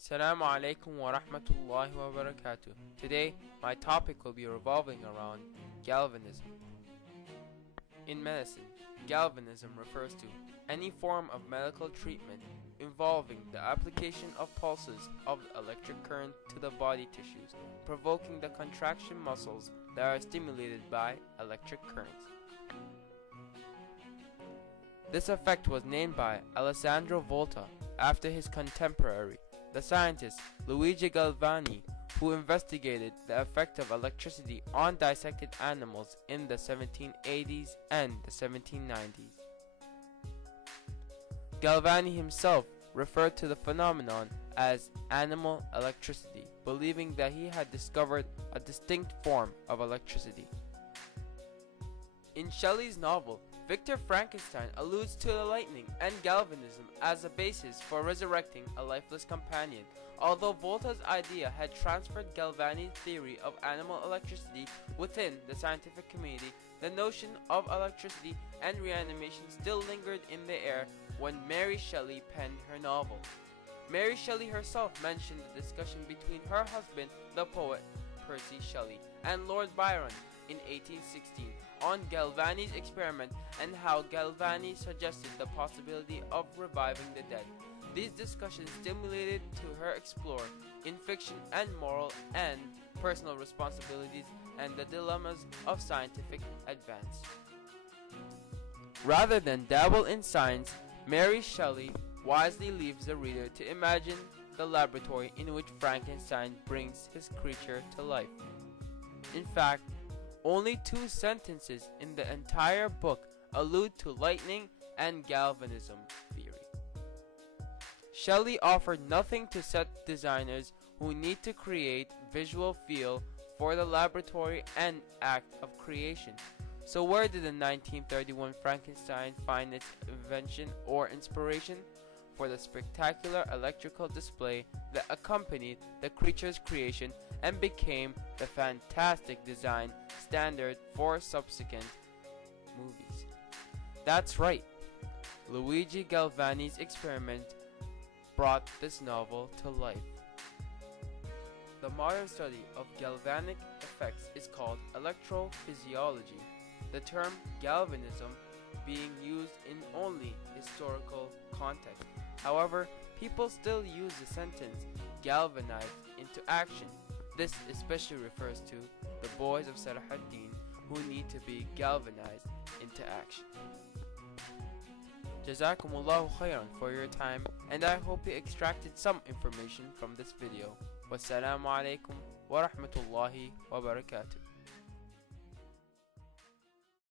Assalamu alaikum wa rahmatullahi wa barakatuh. Today, my topic will be revolving around Galvanism. In medicine, Galvanism refers to any form of medical treatment involving the application of pulses of electric current to the body tissues, provoking the contraction muscles that are stimulated by electric currents. This effect was named by Alessandro Volta after his contemporary, the scientist Luigi Galvani, who investigated the effect of electricity on dissected animals in the 1780s and the 1790s. Galvani himself referred to the phenomenon as animal electricity, believing that he had discovered a distinct form of electricity. In Shelley's novel, Victor Frankenstein alludes to the lightning and galvanism as a basis for resurrecting a lifeless companion. Although Volta's idea had transferred Galvani's theory of animal electricity within the scientific community, the notion of electricity and reanimation still lingered in the air when Mary Shelley penned her novel. Mary Shelley herself mentioned the discussion between her husband, the poet Percy Shelley, and Lord Byron in 1816 on Galvani's experiment and how Galvani suggested the possibility of reviving the dead. These discussions stimulated to her explore in fiction and moral and personal responsibilities and the dilemmas of scientific advance. Rather than dabble in science, Mary Shelley wisely leaves the reader to imagine the laboratory in which Frankenstein brings his creature to life. In fact, only 2 sentences in the entire book allude to lightning and galvanism theory. Shelley offered nothing to set designers who need to create visual feel for the laboratory and act of creation. So where did the 1931 Frankenstein find its invention or inspiration? For the spectacular electrical display that accompanied the creature's creation and became the fantastic design standard for subsequent movies. That's right, Luigi Galvani's experiment brought this novel to life. The modern study of galvanic effects is called electrophysiology, the term galvanism being used in only historical context. However, people still use the sentence galvanized into action. This especially refers to the boys of Salahuddin who need to be galvanized into action. Jazakumullahu khairan for your time, and I hope you extracted some information from this video. Wassalamu alaikum wa rahmatullahi wa barakatuh.